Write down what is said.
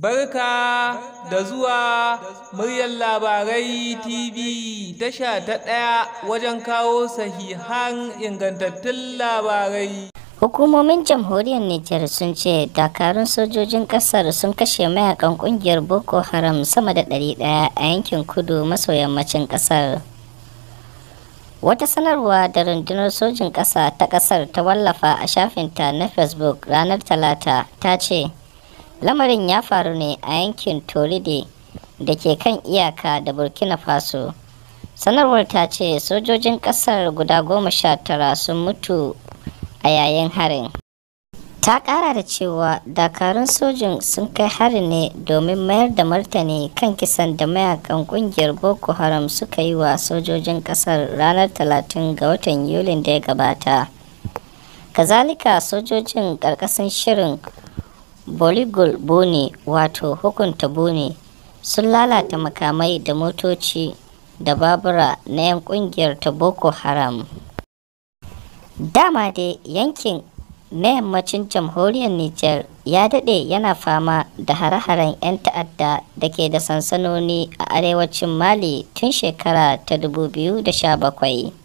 Barka da zuwa muryar Labarai TV, tasha ta ɗaya wajen kawo sahihan ingantattun labarai. Hukumomin Jamhuriyar Nijar sun ce dakarun sojojin ƙasar sun kashe mayakan ƙungiyar Boko Haram sama da 100 a yankin kudu maso yammacin ƙasar. Wata sanarwa da rundunar sojin ƙasa ta ƙasar ta wallafa a shafinta na Facebook ranar Talata ta ce, lamarin ya faru ne a yankin Toride da ke kan iyaka da Burkina Faso. Sanarwar ta ce sojojin ƙasar guda 19 sun mutu a yayin harin. Ta ƙara da cewa dakarun sojin sun kai harin ne domin mayar da martani kan kisan da mayakan ƙungiyar Boko Haram suka yi wa sojojin ƙasar ranar 30 ga watan Yulin da ya gabata. Kazalika sojojin ƙarƙashin shirin Boligol Bone, wato hukunta Bone, sun lalata makamai da motoci da babura na 'yan kungiyar ta Boko Haram. Dama dai yankin na yammacin Jamhuriyar Nijar ya daɗe yana fama da hare-haren 'yan ta'adda da ke da sansanoni a arewacin Mali tun shekara ta 2017.